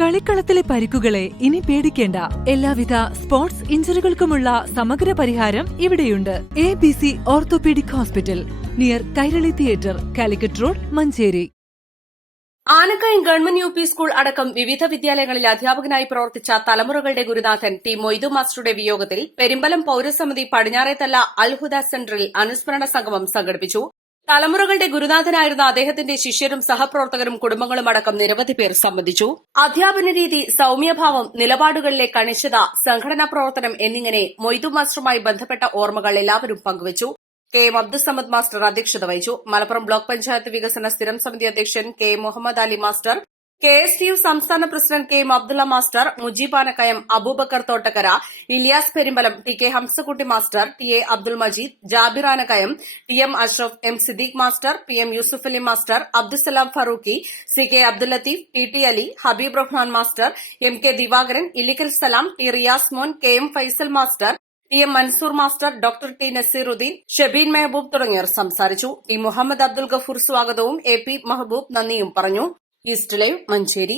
കളിക്കളത്തിലെ പരിക്കുകളെ ഇനി പേടിക്കേണ്ട. എല്ലാവിധ സ്പോർട്സ് ഇഞ്ചുറികൾക്കുമുള്ള സമഗ്ര പരിഹാരം ഇവിടെയുണ്ട്. ABC orthopaedic hospital, near Kairali theatre, Calicut road, Manjeri. Anakkayam government UP school അടക്കം വിവിധ വിദ്യാലയങ്ങളിൽ അധ്യാപകനായി പ്രവർത്തിച്ച തലമുറകളുടെ ഗുരുനാഥൻ ടി മൊയ്തു മാസ്റ്ററുടെ വിയോഗത്തിൽ പെരുമ്പലം പൌരസമിതി പടിഞ്ഞാറേത്തല അൽഹുദ സെന്ററിൽ അനുസ്മരണ സംഗമം സംഘടിപ്പിച്ചു. തലമുറകളുടെ ഗുരുനാഥനായിരുന്ന അദ്ദേഹത്തിന്റെ ശിഷ്യരും സഹപ്രവർത്തകരും കുടുംബങ്ങളും അടക്കം നിരവധി പേർ സംബന്ധിച്ചു. അധ്യാപന രീതി, സൌമ്യഭാവം, നിലപാടുകളിലെ കണിശത, സംഘടനാ പ്രവർത്തനം എന്നിങ്ങനെ മൊയ്തു മാസ്റ്ററുമായി ബന്ധപ്പെട്ട ഓർമ്മകൾ എല്ലാവരും പങ്കുവച്ചു. KM അബ്ദുസമദ് മാസ്റ്റർ അധ്യക്ഷത വഹിച്ചു. മലപ്പുറം ബ്ലോക്ക് പഞ്ചായത്ത് വികസന സ്ഥിരം സമിതി അധ്യക്ഷൻ KM Muhammad Ali master, KSTU സംസ്ഥാന president KM Abdullah master, Mujeeb Anakkayam, Aboobacker Thottakkara, Iliyas Perumbalam, TK Hamzakutty master, TA Abdul Majeed, Jabir Anakkayam, TM Ashraf, M Siddique master, PM Yusuf Ali master, Abdussalam Farooqui, CK Abdul Latheef, TT Ali, Habeeb Rahman master, MK Divakaran, Illikkal Salam, T Riyas Mon, KM Faisal master, TM Mansoor master, doctor T Naseeruddin, Shabeen Mehaboob തുടങ്ങിയവർ സംസാരിച്ചു. T മുഹമ്മദ് അബ്ദുൽ ഗഫൂർ സ്വാഗതവും AP മെഹബൂബ് നന്ദിയും പറഞ്ഞു. East live, Manjeri.